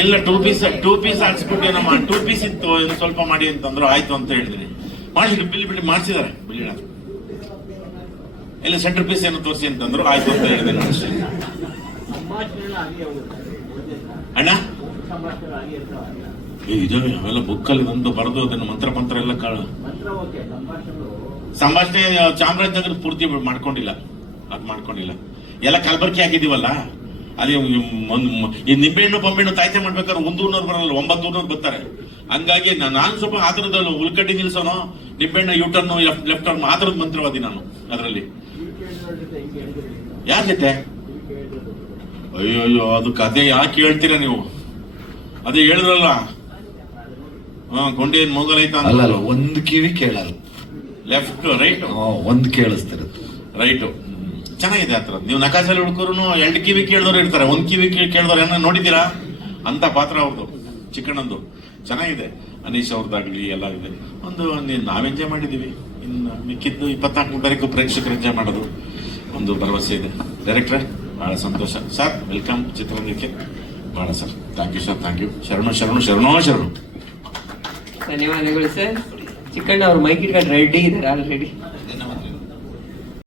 ಇಲ್ಲ two piece two piece ಹಾಕ್ಸ್ಬಿಟ್ಟು ನಮ್ಮ ಟೂ ಪೀಸ್ ಇತ್ತು ಸ್ವಲ್ಪ ಮಾಡಿ ಅಂತಂದ್ರು ಆಯ್ತು ಅಂತ ಹೇಳಿದ್ರಿ. ಮಾಡಿಸಿದ್ರು ಬಿಲ್ ಬಿಡಿ ಮಾಡಿಸಿದಾರೆ ಬಿಲ್ ಎಲ್ಲ ಸೆಂಟರ್ ಪೀಸ್ ಏನು ತೋರಿಸಿ ಅಂತಂದ್ರು ಆಯ್ತು ಅಂತ ಹೇಳಿದೆ ಅಷ್ಟೇ. ಅಣ್ಣ? ಏ, ಇದಾವೆ ಅವೆಲ್ಲ ಬುಕ್ಕಲ್ಲಿ ಒಂದು ಬರೆದು ಅದನ್ನ ಮಂತ್ರ ಮಂತ್ರ ಎಲ್ಲ ಕಾಳು. ಸಂಭಾಷಣೆ ಚಾಮರಾಜನಗರ ಪೂರ್ತಿ ಮಾಡ್ಕೊಂಡಿಲ್ಲ. ಅದು ಮಾಡ್ಕೊಂಡಿಲ್ಲ. ಎಲ್ಲ ಕಲಬರ್ಕಿ ಆಗಿದೀವಲ್ಲ ಅದೇ ಒಂದು ಈ ನಿಂಬೆಹಣ್ಣು ಪಂಬೆಣ್ಣು ತಾಯ್ತೆ ಮಾಡ್ಬೇಕಾದ್ರೆ ಒಂದು ಊರ್ನವ್ರು ಬರಲ್ಲ ಒಂಬತ್ತು ಊರ್ನವ್ರು ಬರ್ತಾರೆ. ಹಂಗಾಗಿ ನಾನು ಸ್ವಲ್ಪ ಆ ಥರದ್ದು ಉಳ್ಕಡ್ಡಿ ನಿಲ್ಸೋನು ನಿಂಬೆಹಣ್ಣು ಯೂಟರ್ನ್ ಲೆಫ್ಟ್ ಟರ್ನ್ ಆ ಥರದ ಮಂತ್ರವಾದಿ ನಾನು ಅದರಲ್ಲಿ. ಯಾರ ಜೊತೆ ಅಯ್ಯೋ ಅಯ್ಯೋ ಅದು ಕತೆ ಯಾಕೆ ಹೇಳ್ತೀರಾ ನೀವು? ಅದೇ ಹೇಳಿದ್ರಲ್ಲ. ಹಾ ಮೊಗಲೈತ ಅಲ್ಲ ಅಲ್ಲ ಒಂದು ಕಿವಿ ಕೇಳಲ್ಲ. ಲೆಫ್ಟ್ ರೈಟ್ ಒಂದ್ ಕೇಳಿಸ್ತಿರುತ್ತೆ. ರೈಟು ಚೆನ್ನಾಗಿದೆ ಆ ಥರದ್ದು. ನೀವು ನಕಾಸಲ್ಲಿ ಹುಡುಕರು ಎರಡು ಕಿವಿ ಕೇಳಿದವ್ರು ಇರ್ತಾರೆ, ಒಂದು ಕಿವಿ ಕೇಳಿದವ್ರು ಏನೋ ನೋಡಿದ್ದೀರಾ? ಅಂತ ಪಾತ್ರ ಅವ್ರದ್ದು ಚಿಕ್ಕಣ್ಣಂದು. ಚೆನ್ನಾಗಿದೆ. ಅನೀಶ್ ಅವ್ರದ್ದಾಗ್ಲಿ ಎಲ್ಲ ಇದೆ. ಒಂದು ನಾವು ಎಂಜಾಯ್ ಮಾಡಿದೀವಿ ಇನ್ನು ಮಿಕ್ಕಿದ್ದು ಇಪ್ಪತ್ನಾಲ್ಕು ತಾರೀಕು ಪ್ರೇಕ್ಷಕರು ಎಂಜಾಯ್ ಮಾಡೋದು. ಒಂದು ಭರವಸೆ ಇದೆ. ಡೈರೆಕ್ಟ್ರೆ ಭಾಳ ಸಂತೋಷ. ಸರ್ ವೆಲ್ಕಮ್ ಚಿತ್ರರಂಗಕ್ಕೆ. ಬಹಳ sir thank you sir thank you ಶರಣು ಶರಣು, ಶರಣೋ, ಶರಣು. ಧನ್ಯವಾದಗಳು ಸರ್ ಚಿಕ್ಕಣ್ಣ ಅವ್ರು ಮೈಕ್ ಇಟ್ಕೊಂಡು ರೆಡಿ ಇದ್ದಾರೆ ಆಲ್ರೆಡಿ